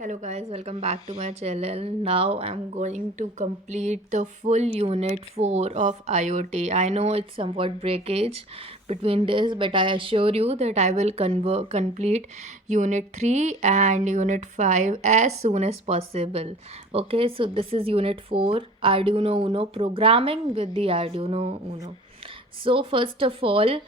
Hello guys, welcome back to my channel. Now I'm going to complete the full unit 4 of IoT. I know it's somewhat breakage between this, but I assure you that I will complete unit 3 and unit 5 as soon as possible. Okay, so this is unit 4, Arduino Uno, programming with the Arduino Uno. So first of all,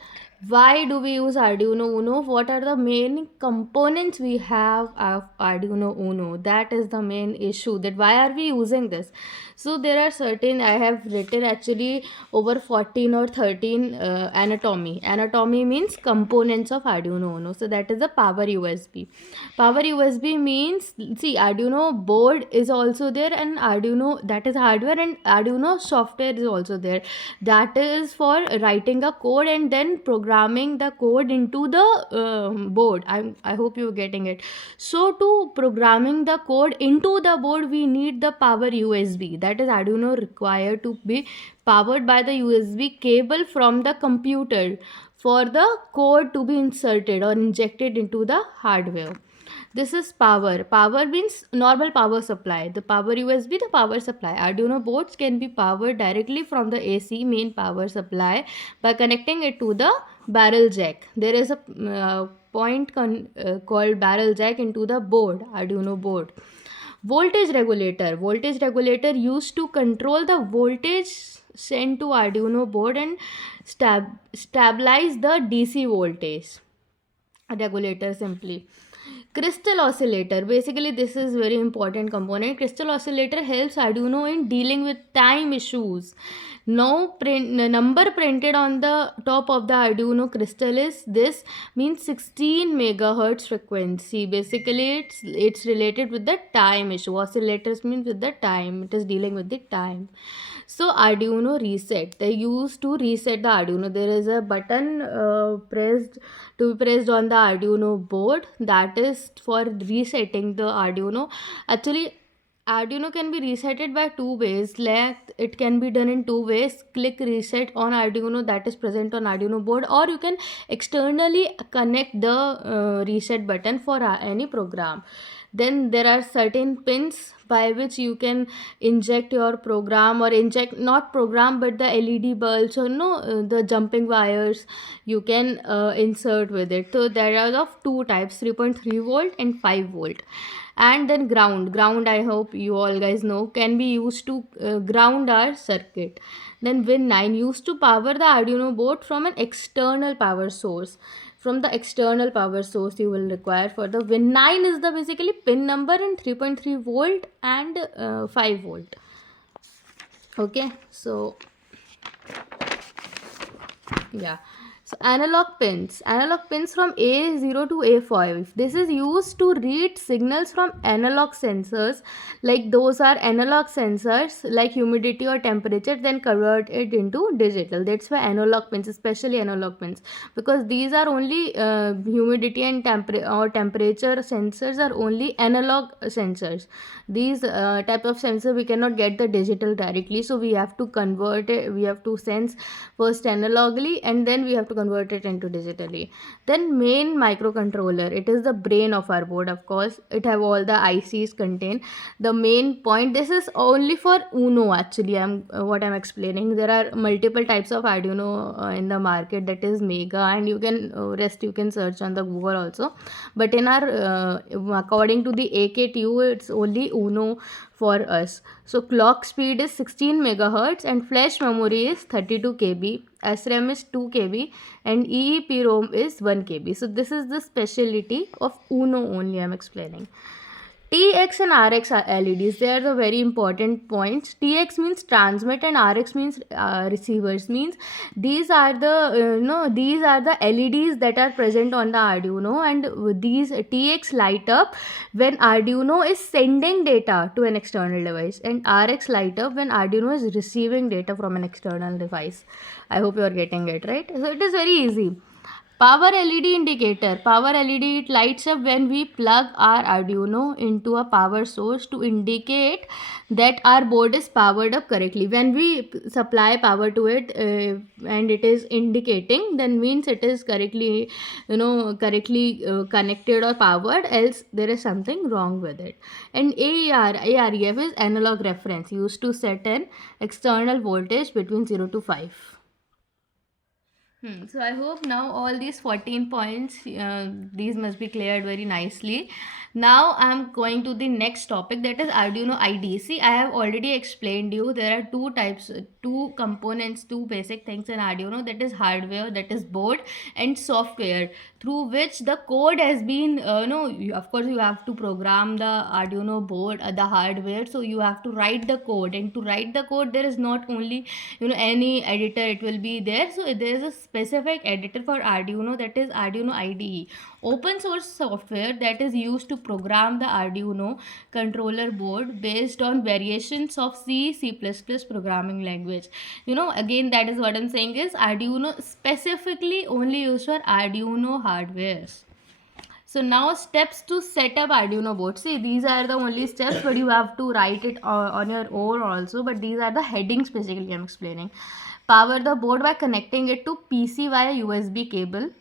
why do we use Arduino Uno? What are the main components we have of Arduino Uno? That is the main issue, that why are we using this? So there are certain, I have written actually over 14 or 13 anatomy means components of Arduino Uno. So that is the power USB. Power USB means, see, Arduino board is also there, and Arduino, that is hardware, and Arduino software is also there. That is for writing a code and then programming the code into the board. I hope you're getting it. So to programming the code into the board, we need the power USB. That is Arduino required to be powered by the USB cable from the computer for the code to be inserted or injected into the hardware. This is power. Power means normal power supply. The power USB, the power supply. Arduino boards can be powered directly from the AC main power supply by connecting it to the barrel jack. There is a point called barrel jack into the board, Arduino board. Voltage regulator. Voltage regulator used to control the voltage sent to Arduino board and stabilize the DC voltage. Regulator simply. Crystal oscillator, basically this is very important component. Crystal oscillator helps Arduino in dealing with time issues. Now number printed on the top of the Arduino crystal is this, means 16 megahertz frequency. Basically it's related with the time issue. Oscillators means with the time, it is dealing with the time. So Arduino reset, they used to reset the Arduino. There is a button to be pressed on the Arduino board, that is for resetting the Arduino. Actually Arduino can be resetted by two ways. Like it can be done in two ways. Click reset on Arduino that is present on Arduino board, or you can externally connect the reset button for any program. Then there are certain pins by which you can inject your program, or inject not program but the LED bulbs, or the jumping wires you can insert with it. So there are of two types, 3.3 volt and 5 volt. And then ground, I hope you all guys know, can be used to ground our circuit. Then Win 9 used to power the Arduino board from an external power source. From the external power source you will require for the Win 9 is the basically pin number in 3.3 volt and 5 volt. Okay, so yeah. So analog pins from A0 to A5. This is used to read signals from analog sensors, like those are analog sensors like humidity or temperature, then convert it into digital. That's why analog pins, especially analog pins, because these are only humidity and temperature sensors are only analog sensors. These type of sensor we cannot get the digital directly, so we have to convert it, we have to sense first analogically and then we have to convert it into digitally. Then main microcontroller, it is the brain of our board. Of course it have all the ICs contained. The main point, this is only for Uno actually, what I'm explaining. There are multiple types of Arduino in the market, that is Mega, and you can rest you can search on the Google also, but in our according to the AKTU it's only Uno for us. So clock speed is 16 megahertz and flash memory is 32 KB, SRAM is 2 KB and EEPROM is 1 KB. So this is the specialty of Uno only I'm explaining. TX and RX are LEDs. They are the very important points. TX means transmit and RX means receivers. Means these are the these are the LEDs that are present on the Arduino, and these TX light up when Arduino is sending data to an external device, and RX light up when Arduino is receiving data from an external device. I hope you are getting it right. So it is very easy. Power LED indicator. Power LED, it lights up when we plug our Arduino into a power source to indicate that our board is powered up correctly. When we supply power to it and it is indicating, then means it is correctly, correctly connected or powered, else there is something wrong with it. And AREF is analog reference, used to set an external voltage between 0 to 5. So I hope now all these 14 points, these must be cleared very nicely. Now I'm going to the next topic, that is Arduino IDE. See, I have already explained you there are two types, two components, two basic things in Arduino, that is hardware, that is board, and software, through which the code has been, of course you have to program the Arduino board, the hardware, so you have to write the code, and to write the code there is not only any editor, it will be there. So there is a specific editor for Arduino, that is Arduino IDE, open source software that is used to program the Arduino controller board based on variations of C++ programming language. Again, that is what I'm saying is Arduino specifically only used for Arduino hardwares. So now steps to set up Arduino board. See, these are the only steps, but you have to write it on your own also. But these are the headings basically I'm explaining. Power the board by connecting it to PC via USB cable.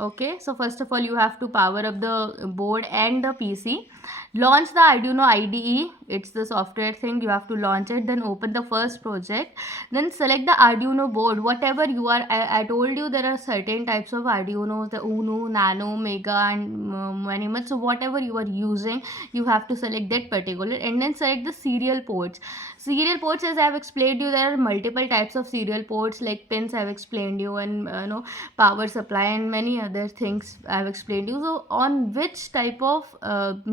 Okay, so first of all you have to power up the board and the PC. Launch the Arduino IDE, it's the software thing, you have to launch it, then open the first project, then select the Arduino board, whatever you are, I told you there are certain types of Arduino, the Uno, Nano, Mega and many much, so whatever you are using, you have to select that particular, and then select the serial ports. Serial ports, as I have explained you, there are multiple types of serial ports, like pins I have explained you, and power supply and many other things I have explained you. So on which type of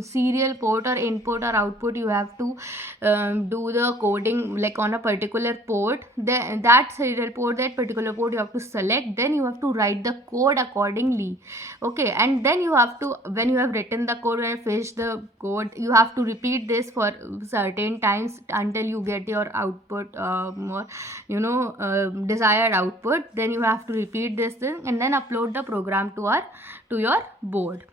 serial port or input or output you have to do the coding, like on a particular port, then that serial port, that particular port you have to select, then you have to write the code accordingly. Okay, and then you have to, when you have written the code and finished the code, you have to repeat this for certain times until you get your output or desired output. Then you have to repeat this thing and then upload the program to your board.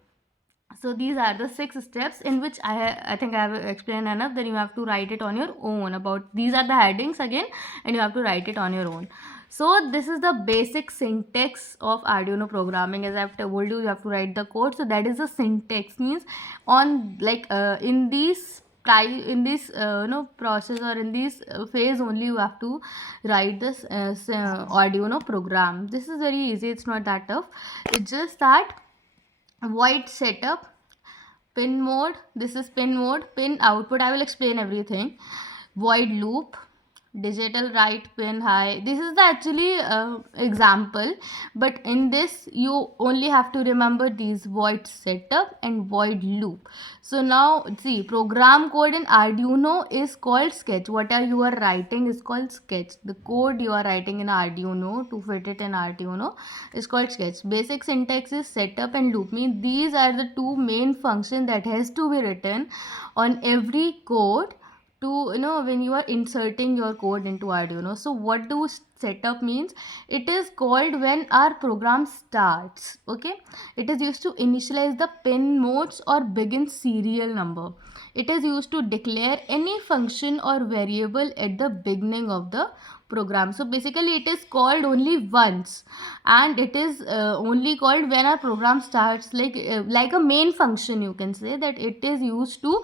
So these are the 6 steps in which I think I have explained enough. Then you have to write it on your own. About these are the headings again, and you have to write it on your own. So this is the basic syntax of Arduino programming. As I've told you, you have to write the code. So that is the syntax, means on like in this process or in this phase only you have to write this Arduino program. This is very easy, it's not that tough. It's just that void setup, pin mode, this is pin mode, pin output, I will explain everything, void loop, digital write pin high, this is the actually example, but in this you only have to remember these void setup and void loop. So now see, program code in Arduino is called sketch. Whatever you are writing is called sketch. The code you are writing in Arduino to fit it in Arduino is called sketch. Basic syntax is setup and loop, means these are the two main functions that has to be written on every code to when you are inserting your code into Arduino. So what do setup means? It is called when our program starts. Okay, it is used to initialize the pin modes or begin serial number. It is used to declare any function or variable at the beginning of the program. So basically it is called only once, and it is only called when our program starts, like a main function, you can say that it is used to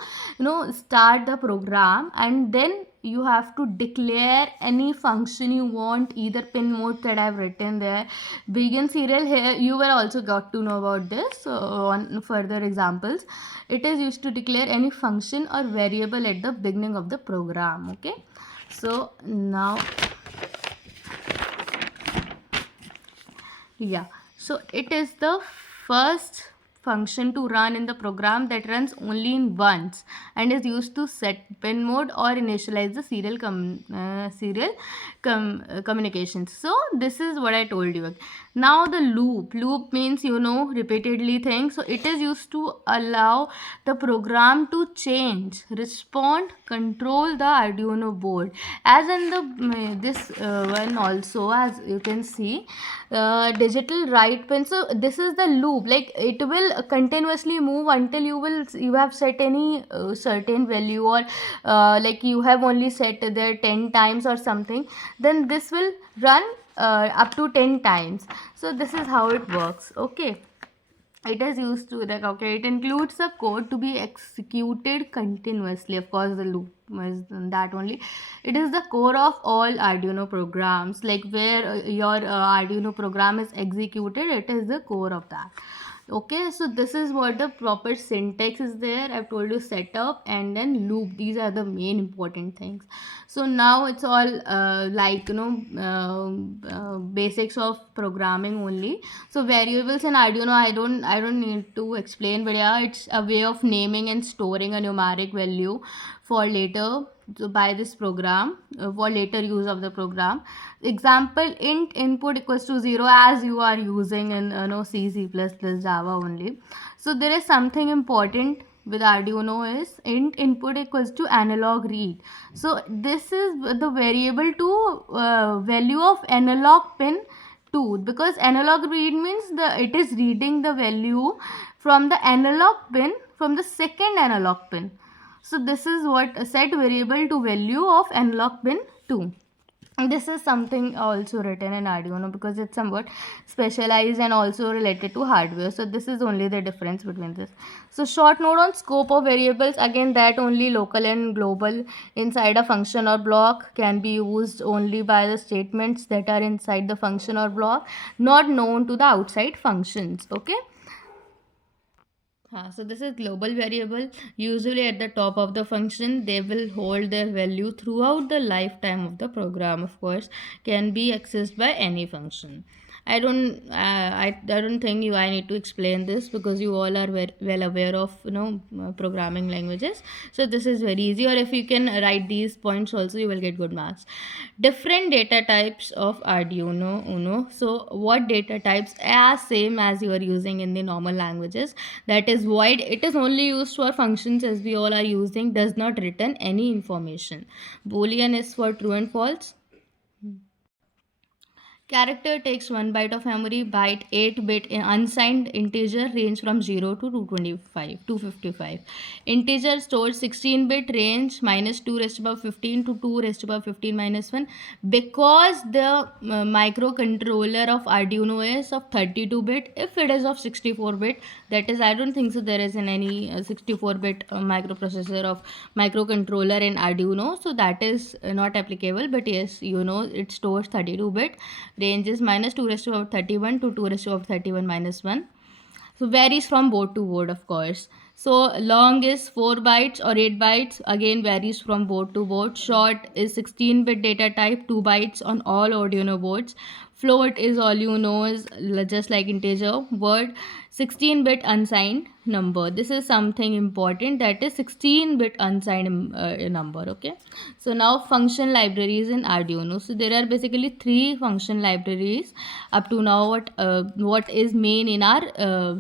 start the program, and then you have to declare any function you want, either pin mode that I have written there, begin serial. Here you will also got to know about this on further examples. It is used to declare any function or variable at the beginning of the program. Okay, so now so it is the first function to run in the program that runs only in once and is used to set pin mode or initialize the serial communications. So this is what I told you. Now the loop means, repeatedly things. So it is used to allow the program to change, respond, control the Arduino board, as in the this one also, as you can see, digital write pin. So this is the loop, like it will continuously move until you have set any certain value, or like you have only set there 10 times or something, then this will run up to 10 times. So this is how it works. Okay, it is used to, like, okay, it includes the code to be executed continuously. Of course, the loop is that only. It is the core of all Arduino programs, like where your Arduino program is executed, it is the core of that. Okay, so this is what the proper syntax is there. I've told you setup and then loop. These are the main important things. So now it's all basics of programming only. So variables in Arduino, I don't need to explain, but yeah, it's a way of naming and storing a numeric value for later, so by this program, for later use of the program. Example, int input equals to 0, as you are using in C++, Java only. So there is something important with Arduino is int input equals to analog read. So this is the variable to value of analog pin 2, because analog read means it is reading the value from the analog pin from the second analog pin. So this is what set variable to value of analog pin 2. This is something also written in Arduino because it's somewhat specialized and also related to hardware. So this is only the difference between this. So short note on scope of variables, again that only local and global inside a function or block, can be used only by the statements that are inside the function or block, not known to the outside functions. Okay. So this is global variable. Usually at the top of the function, they will hold their value throughout the lifetime of the program. Of course, can be accessed by any function. I don't think I need to explain this because you all are very well aware of programming languages. So this is very easy. Or if you can write these points also, you will get good marks. Different data types of Arduino Uno. So what data types are same as you are using in the normal languages? That is void. It is only used for functions, as we all are using. Does not return any information. Boolean is for true and false. Character takes 1 byte of memory. Byte 8-bit unsigned integer range from 0 to 255. Integer stores 16-bit range minus 2 raised to the power 15 to 2 raised to the power 15 minus 1. Because the microcontroller of Arduino is of 32-bit, if it is of 64-bit, that is, I don't think so there is any 64-bit microprocessor of microcontroller in Arduino, so that is not applicable. But yes, it stores 32-bit. Range is minus 2 raised to the power 31 to 2 raised to the power 31 minus 1. So varies from board to board, of course. So long is 4 bytes or 8 bytes. Again varies from board to board. Short is 16-bit data type, 2 bytes on all Arduino boards. Float is all you know is just like integer. Word, 16-bit unsigned number. This is something important, that is 16-bit unsigned number. Okay. So now function libraries in Arduino. So there are basically 3 function libraries up to now. What is main in our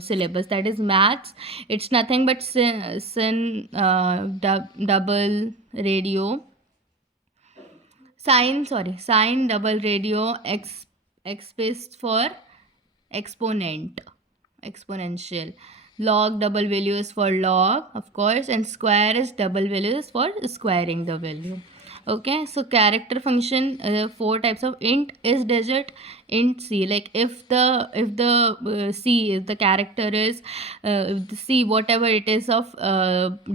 syllabus, that is maths. It's nothing but double radio, sine double radio, x space for exponential, log double value is for log, of course, and square is double value is for squaring the value. Okay, so character function, 4 types of int is digit, int c, like if the c is the character is if the c whatever it is of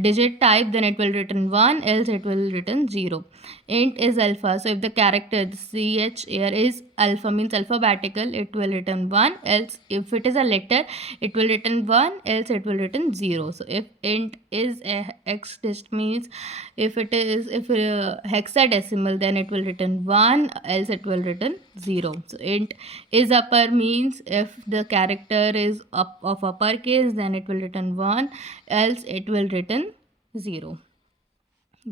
digit type, then it will return 1, else it will return 0. Int is alpha, so if the character ch here is alpha, means alphabetical, it will return 1, else if it is a letter it will return 1, else it will return 0. So if int is a hex digit, means if it is hexadecimal, then it will return 1, else it will return 0. So int is upper, means if the character is of uppercase, then it will return 1, else it will return 0.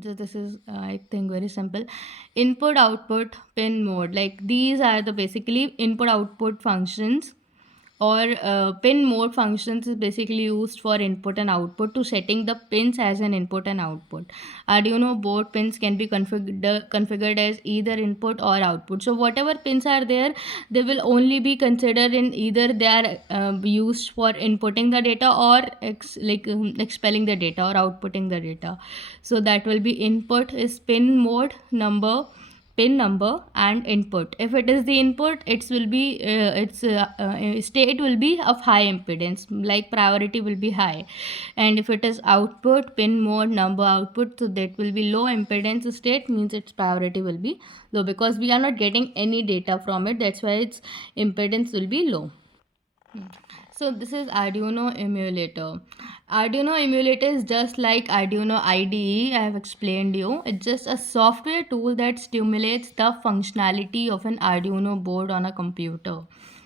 So this is, I think, very simple. Input, output, pin mode. Like these are the basically input output functions, or pin mode functions is basically used for input and output to setting the pins as an input and output. Arduino board pins can be configured as either input or output. So whatever pins are there, they will only be considered in either they are used for inputting the data or expelling the data or outputting the data. So that will be input is pin mode number, pin number, and input. If it is the input, it will be its state will be of high impedance, like priority will be high. And if it is output, pin mode number output, so that will be low impedance state, means its priority will be low, because we are not getting any data from it, that's why its impedance will be low. So this is Arduino Emulator. Arduino Emulator is just like Arduino IDE, I have explained you. It's just a software tool that stimulates the functionality of an Arduino board on a computer.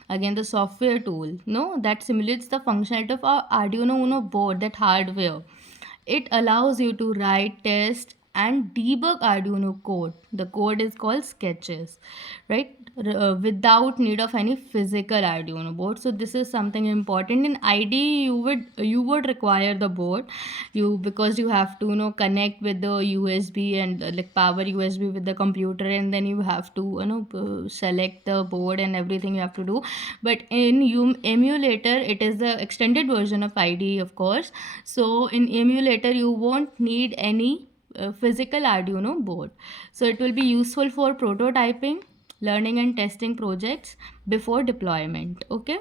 Again, the software tool, no, that simulates the functionality of our Arduino Uno board, that hardware. It allows you to write, test, and debug Arduino code. The code is called sketches, right? Without need of any physical Arduino board. So this is something important. In IDE, you would require the board, because you have to connect with the USB and like power USB with the computer, and then you have to select the board and everything you have to do. But in emulator, it is the extended version of IDE, of course. So in emulator, you won't need any physical Arduino board. So it will be useful for prototyping, learning and testing projects before deployment. Okay.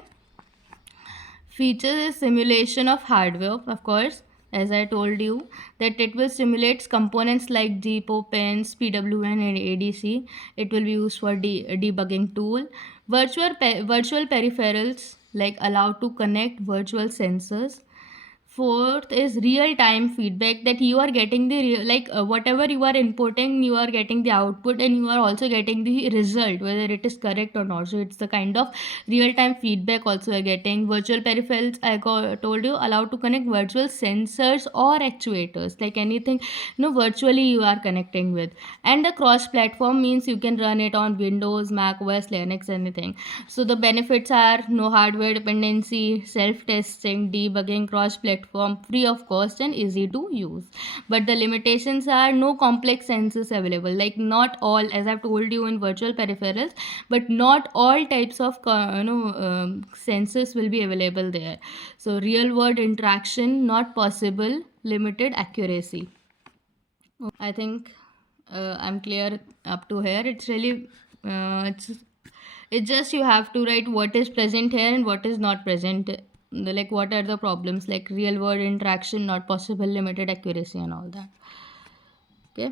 Features is simulation of hardware, of course, as I told you, that it will simulate components like GPO pins, PWM, and ADC. It will be used for debugging tool. Virtual peripherals, like allow to connect virtual sensors. Fourth is real time feedback, that you are getting the whatever you are inputting, you are getting the output, and you are also getting the result, whether it is correct or not. So it's the kind of real time feedback also you are getting. Virtual peripherals, told you, allow to connect virtual sensors or actuators, like anything virtually you are connecting with. And a cross platform means you can run it on Windows, Mac OS, Linux, anything. So the benefits are no hardware dependency, self testing, debugging, cross platform, free of cost, and easy to use. But the limitations are no complex sensors available, like not all, as I've told you in virtual peripherals, but not all types of sensors will be available there. So real world interaction not possible, limited accuracy. I think I'm clear up to here. It's really it's just you have to write what is present here and what is not present. Like what are the problems, like real world interaction not possible, limited accuracy, and all that. Okay.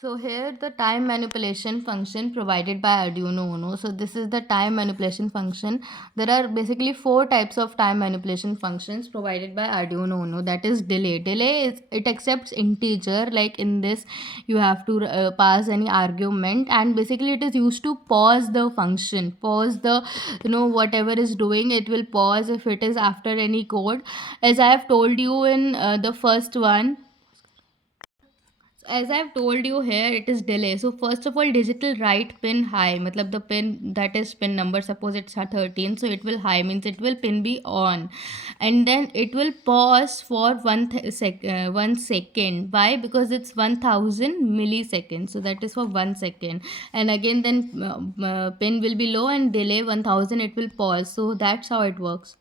So here the time manipulation function provided by Arduino Uno. So this is the time manipulation function. There are basically four types of time manipulation functions provided by Arduino Uno. That is delay. Delay is, it accepts integer, like in this you have to pass any argument, and basically it is used to pause the function, pause the whatever is doing, it will pause if it is after any code. As I have told you in the first one, as I've told you here, it is delay. So first of all, digital write pin high, matlab the pin, that is pin number, suppose it's a 13, so it will high means it will pin be on, and then it will pause for 1 second. Why? Because it's 1000 milliseconds, so that is for 1 second. And again then pin will be low and delay 1000, it will pause. So that's how it works.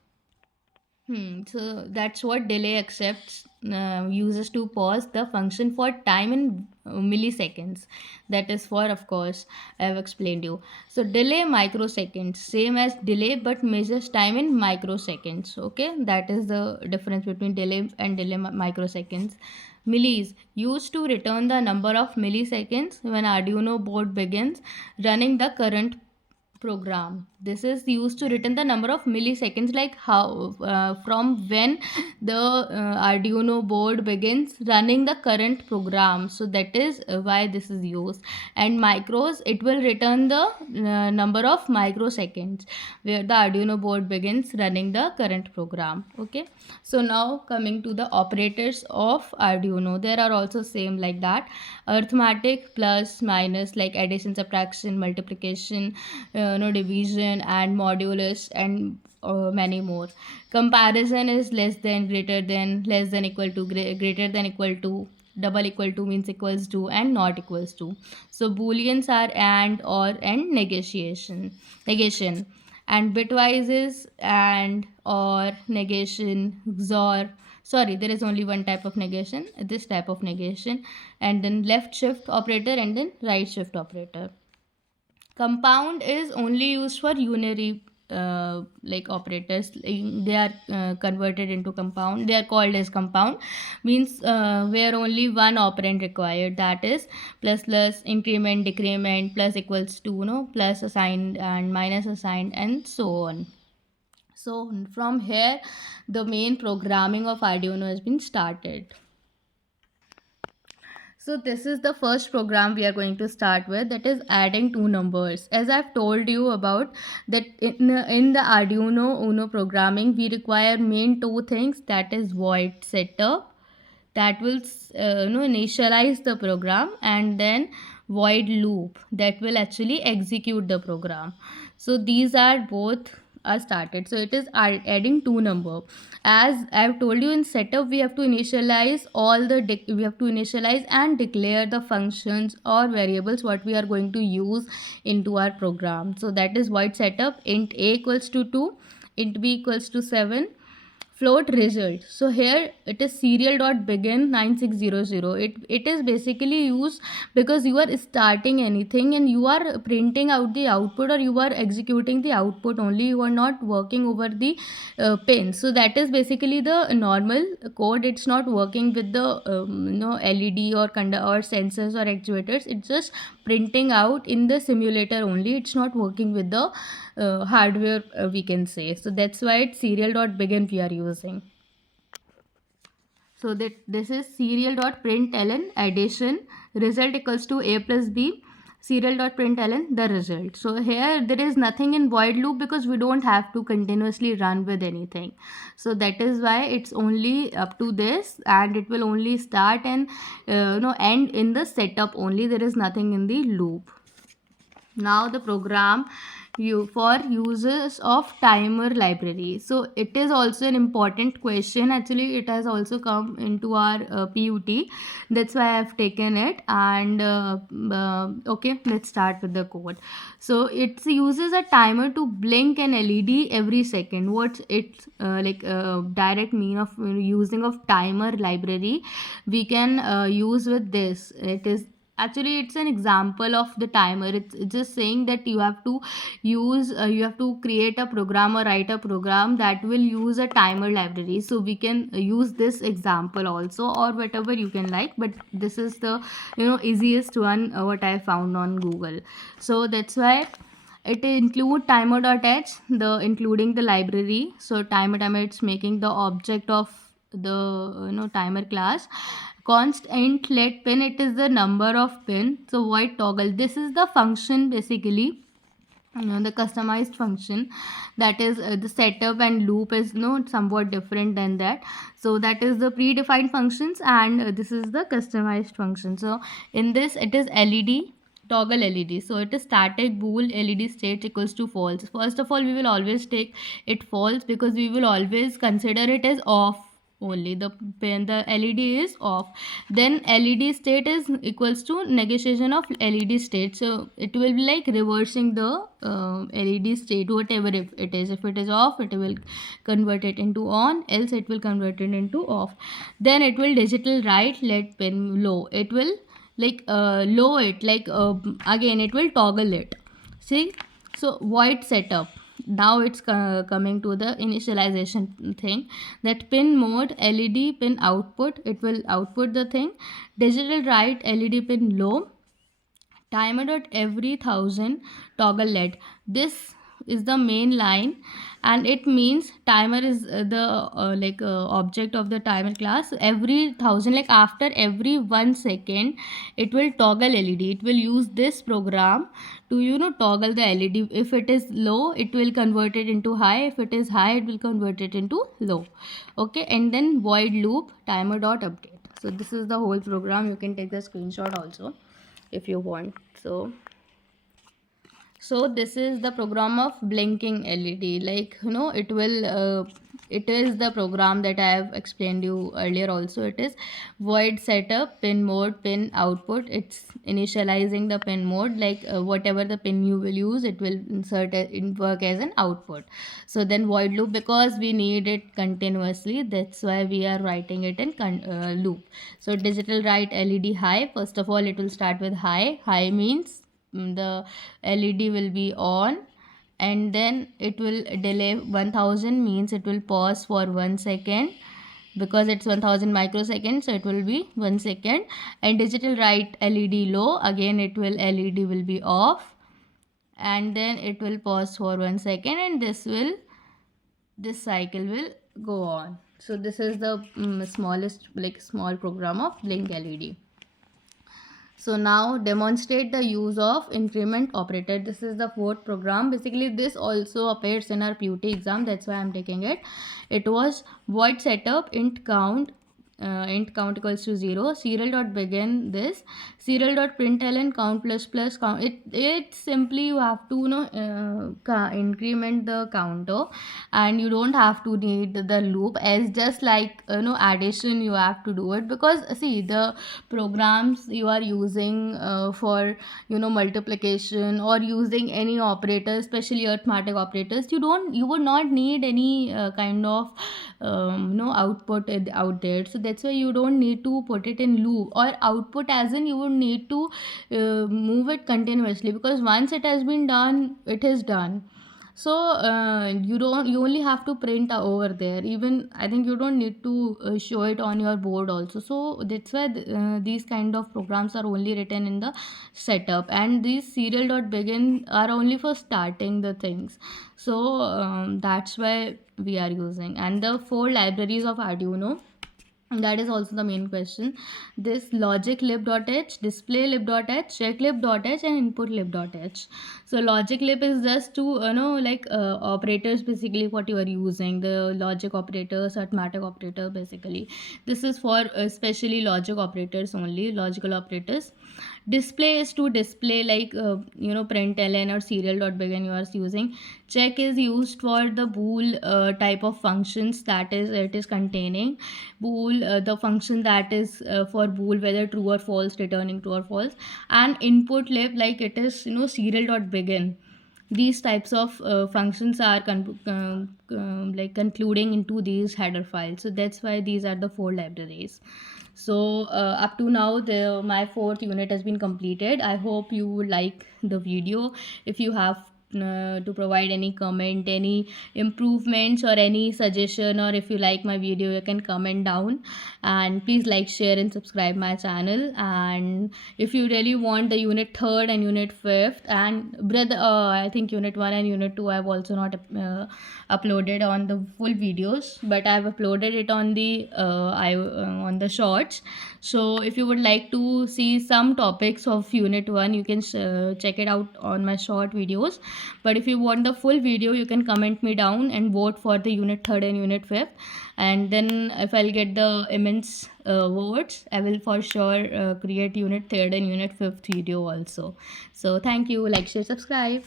So that's what delay accepts, uses to pause the function for time in milliseconds. That is for, of course, I have explained you. So delay microseconds, same as delay but measures time in microseconds. Okay, that is the difference between delay and delay microseconds. Millis, used to return the number of milliseconds when Arduino board begins running the current program. This is used to return the number of milliseconds, like how from when the Arduino board begins running the current program. So that is why this is used. And micros, it will return the number of microseconds where the Arduino board begins running the current program. Okay, so now coming to the operators of Arduino, there are also same like that: arithmetic, plus, minus, like addition, subtraction, multiplication, division, and modulus, and many more. Comparison is less than, greater than, less than, equal to, greater than, equal to, double, equal to means equals to, and not equals to. So booleans are and, or, and negation. And bitwise is and, or, negation, XOR. Sorry, there is only one type of negation, this type of negation. And then left shift operator, and then right shift operator. Compound is only used for unary like operators. They are converted into compound. They are called as compound, means where only one operand required, that is plus, plus, increment, decrement, plus equals to, plus assigned and minus assigned, and so on. So from here the main programming of Arduino has been started. So this is the first program we are going to start with, that is adding two numbers. As I've told you about that in the Arduino Uno programming, we require main two things, that is void setter, that will initialize the program, and then void loop, that will actually execute the program. So these are both are started. So it is adding two number. As I've told you, in setup we have to initialize we have to initialize and declare the functions or variables what we are going to use into our program. So that is void setup, int a equals to 2, int b equals to 7, float result. So here it is serial.begin 9600. It is basically used because you are starting anything and you are printing out the output, or you are executing the output only, you are not working over the pin. So that is basically the normal code. It's not working with the LED or sensors or actuators. It's just printing out in the simulator only. It's not working with the hardware, we can say. So that's why it's serial.begin we are using. So that this is serial.println addition result equals to a plus b, serial.println the result. So here there is nothing in void loop because we don't have to continuously run with anything. So that is why it's only up to this, and it will only start and end in the setup only. There is nothing in the loop. Now the program for users of timer library. So it is also an important question. Actually it has also come into our PUT. That's why I have taken it. And okay, let's start with the code. So it uses a timer to blink an LED every second. What's its direct mean of using of timer library we can use with this? It is actually, it's an example of the timer. It's just saying that you have to create a program or write a program that will use a timer library. So we can use this example also, or whatever you can like, but this is the easiest one what I found on Google. So that's why it include timer.h, the including the library. So timer, it's making the object of the timer class. Const int let pin, it is the number of pin. So void toggle, this is the function basically, the customized function. That is the setup and loop is somewhat different than that. So that is the predefined functions, and this is the customized function. So in this it is LED, toggle LED. So it is static bool LED state equals to false. First of all, we will always take it false because we will always consider it as off only. The LED is off. Then LED state is equals to negation of LED state. So it will be like reversing the LED state, whatever if it is. If it is off, it will convert it into on, else it will convert it into off. Then it will digital write let pin low. It will low it, again it will toggle it. See, so void setup. Now it's coming to the initialization thing, that pin mode LED pin output, it will output the thing. Digital write LED pin low, timer dot every 1,000 toggle LED. This is the main line, and it means timer is the object of the timer class. Every 1,000, like after every 1 second, it will toggle LED. It will use this program to toggle the LED. If it is low, it will convert it into high. If it is high, it will convert it into low. Okay, and then void loop timer dot update. So this is the whole program. You can take the screenshot also if you want. So this is the program of blinking LED. Like it will it is the program that I have explained you earlier also. It is void setup, pin mode, pin output. It's initializing the pin mode, like whatever the pin you will use, it will insert in work as an output. So then void loop, because we need it continuously, that's why we are writing it in loop. So digital write LED high. First of all, it will start with high. High means the LED will be on, and then it will delay 1,000, means it will pause for 1 second, because it's 1,000 microseconds, so it will be 1 second. And digital write LED low, again it will LED will be off, and then it will pause for 1 second, and this cycle will go on. So this is the small program of blink LED. So now demonstrate the use of increment operator. This is the fourth program. Basically this also appears in our PUT exam, that's why I'm taking it. It was void setup int count equals to 0, serial dot begin this, serial dot println count plus plus count. It simply you have to increment the counter, and you don't have to need the loop, as just like addition you have to do it. Because see, the programs you are using for multiplication or using any operator, especially arithmetic operators, you would not need any kind of output out there. So that's why you don't need to put it in loop or output, as in you would need to move it continuously, because once it has been done, it is done. So you only have to print over there. Even I think you don't need to show it on your board also. So that's why these kind of programs are only written in the setup, and these serial dot begin are only for starting the things. So that's why we are using. And the 4 libraries of Arduino, that is also the main question. This logic lib.h, display lib.h, check lib.h, and input lib.h. So logic lib is just to operators, basically what you are using, the logic operators, arithmetic operator. Basically this is for especially logic operators only, logical operators. Display is to display like println or serial dot begin you are using. Check is used for the bool type of functions that it is containing. Bool, the function that is for bool, whether true or false, returning true or false. And input lib, like it is serial dot begin. These types of functions are concluding into these header files. So that's why these are the 4 libraries. So up to now my 4th unit has been completed. I hope you like the video. If you have to provide any comment, any improvements or any suggestion, or if you like my video, you can comment down. And please like, share and subscribe my channel. And if you really want the unit 3rd and unit 5th, and I think unit 1 and unit 2 I've also not uploaded on the full videos, but I've uploaded it on the on the shorts. So if you would like to see some topics of unit 1, you can check it out on my short videos. But if you want the full video, you can comment me down and vote for the unit 3rd and unit 5th. And then if I'll get the immense votes, I will for sure create unit 3rd and unit 5th video also. So thank you. Like, share, subscribe.